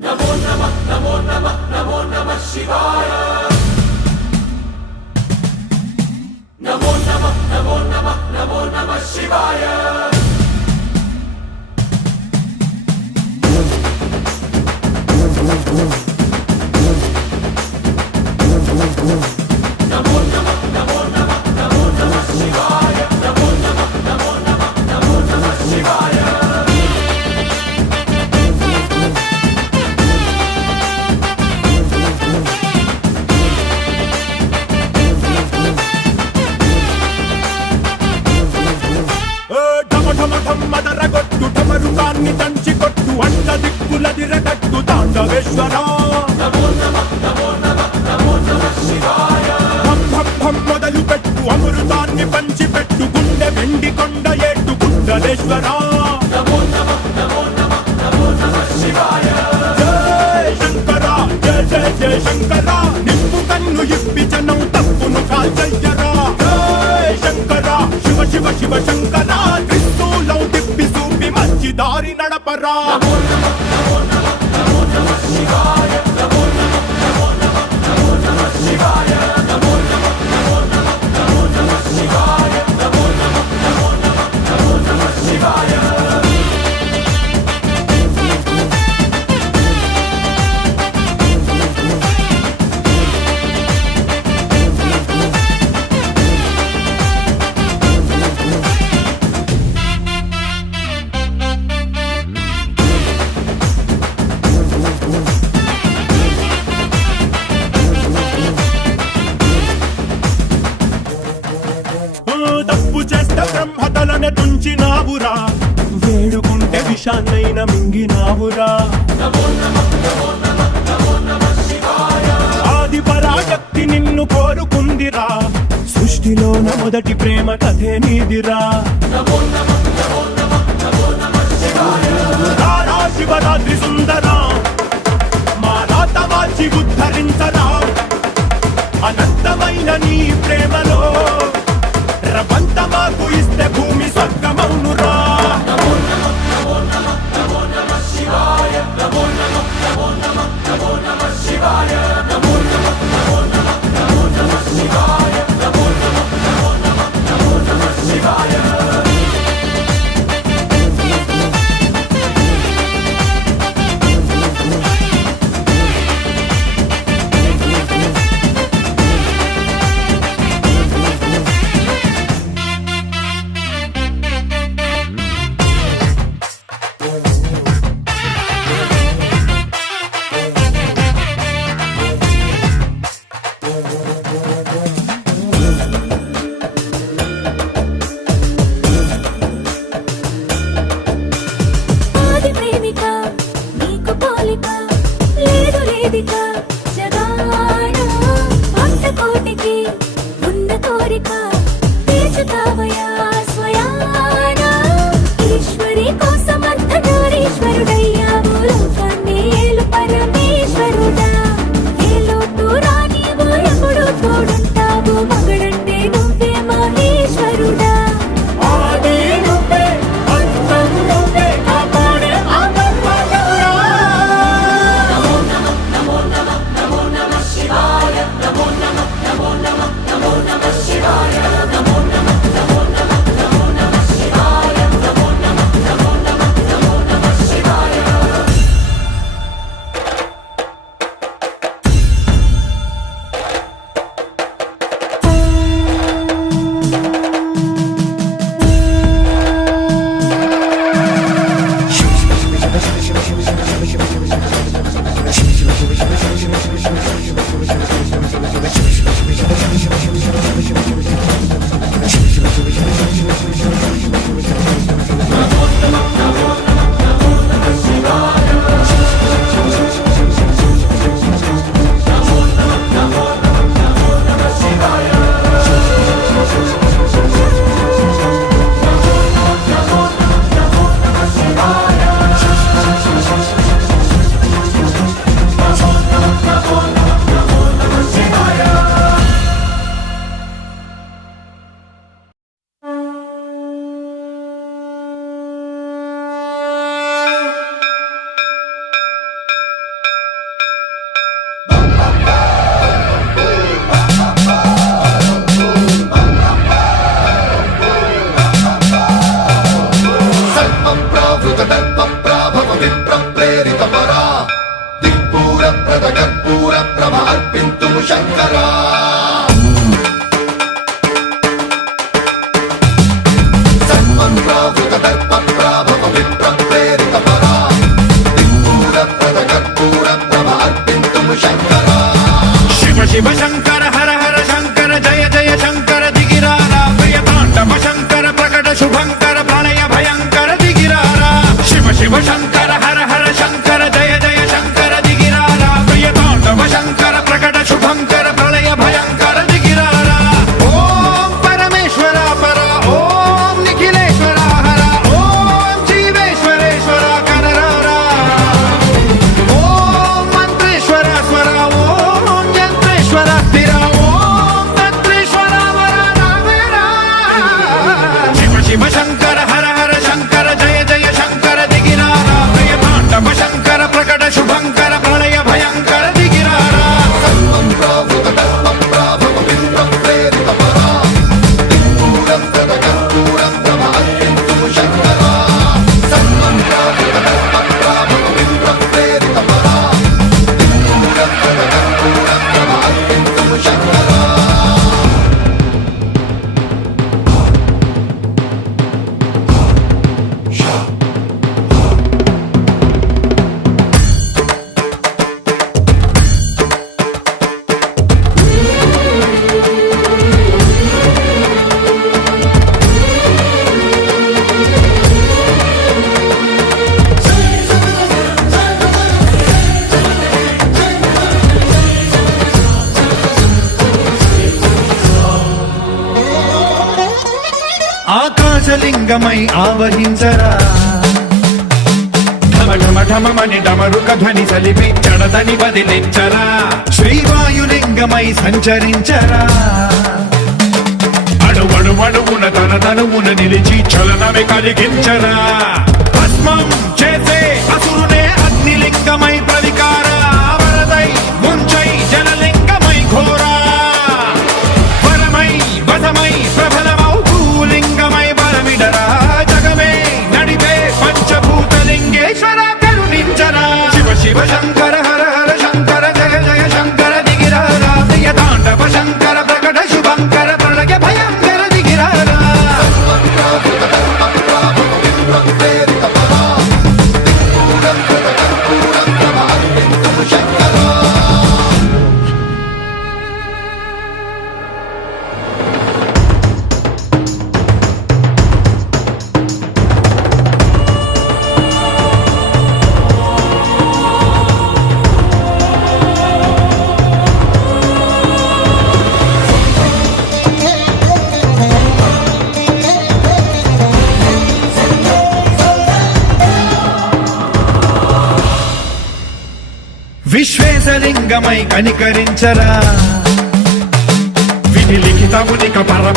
नमो नमः नमो नमः नमो नमः शिवाय नमो नमः नमो नमः नमो नमः शिवाय नमो नमः नमो नमः नमो नमः शिवाय नमो नमः नमो नमः नमो नमः शिवाय మదరగొట్టు ఠమరుకాన్ని దంచి కొట్టు అంట దిక్కులదిరగట్టు తాండవేశ్వరా नमो नमः नमो नमः नमो नमः शिवाय భం భం భం మొదలు పెట్టు అమృతాన్ని పంచి పెట్టు గుండె వెండి కొండ ఏట్టు గుండలేశ్వరా नमो नमः नमो नमः नमो नमः शिवाय జయ శంకర జయ జయ జయ శంకర నిప్పు కన్ను ఇప్పి జనం తప్పును కాల్చయ్యరా జయ శంకర శివ శివ శివ శంకర త్రిశూలం తిప్పి చూపి మంచి దారి నడపరా नमो नमः नमो नमः नमो नमः शिवाय नमो नमः नमो नमः नमो नमः शिवाय नमो नमः नमो नमः नमो नमः शिवाय नमो नमः नमो नमः नमो नमः शिवाय తప్పు చేస్తే బ్రహ్మతలనే తుంచినావురా వేడుకుంటే విషాన్నైన మింగినావురా नमो नमः नमो नमः नमो नमः शिवाय ఆది పరాశక్తి నిన్ను కోరుకుందిరా సృష్టిలోన మొదటి ప్రేమ కథే నీదిరా नमो नमः नमो नमः नमो नमः शिवाय రారా శివరాత్రి సుందరా మా రాత మార్చి ఉద్ధరించరా అనంతమైన నీ ప్రేమలో రవంత మాకు ఇస్తే భూమి స్వర్గమౌనురా नमो नमः नमो नमः नमो नमः शिवाय नमो नमः नमो नमः नमो नमः शिवाय नमो नमः नमो नमः नमो नमः शिवाय नमो नमः नमो नमः नमो नमः शिवाय శంకరా సన్మంత్రావృత దర్ప ప్రాభవ విప్ర ప్రేరిత పరా దిక్పూర ప్రద కర్పూర ప్రభ అర్పింతుము శంకరా శివ శివ శంకర హర హర శంకర జయ జయ శంకర దిగిరారా ప్రియ తాండవ శంకర ప్రకట శుభంకర ప్రళయ భయంకర దిగిరారా శివ శివ శంకర హర హర శంకర జయ జయ శంకర దిగిరారా ప్రియ తాండవ శంకర ప్రకట శుభంకర ప్రళయ భయంకర దిగిరారా ఓం పరమేశ్వర పర ఓం నిఖిలేశ్వర హర ఓం జీవేశ్వరేశ్వర కనరారా ఓం మంత్రేశ్వర స్వర ఓం యంత్రేశ్వర స్థిర ఓం తంత్రేశ్వర వర నావేరా శివ శివ శంకర హర హర శంకర జయ జయ శంకర దిగిరారా ప్రియ తాండవ శంకర ప్రకట శుభంకర ప్రళయ భయంకర దిగిరారా సన్మంత్రావృత దర్ప ప్రాభవ విప్ర ప్రేరిత పరా దిక్పూర ప్రద కర్పూర ప్రభ అర్పింతుము శంకరా సన్మంత్రావృత దర్ప ప్రాభవ విప్ర ప్రేరిత పరా దిక్పూర ప్రద కర్పూర ప్రభ అర్పింతుము శంకరా ఆకాశలింగమై ఆవహించరా ఢమ ఢమ ఢమమని డమరుక ధ్వని సలిపి చడదని వదిలించరా శ్రీవాయులింగమై సంచరించరా అణువణువున తన తనువున నిలిచి చలనమే కలిగించరా భస్మం చేసే అసురునే అగ్నిలింగమై ప్రవికార వరదై ముంచై జలలింగమై ఘోరా వరమై వసమై ప్రబలమౌ భూలింగమై బలమిడరా జగమే నడిపే పంచభూతలింగేశ్వర కరుణించరా శివ శివ శంకర హర హర శంకర జయ జయ శంకర దిగిరారా ప్రియ తాండవ శంకర ప్రకట శుభంకర ప్రళయ భయంకర దిగిరారా సన్మంత్రావృత దర్ప ప్రాభవ విప్ర ప్రేరిత పరా దిక్పూర ప్రద కర్పూర ప్రభ అర్పింతుము శంకరా విశ్వేశలింగమై కనికరించరా విధి లిఖితమునిక పరమ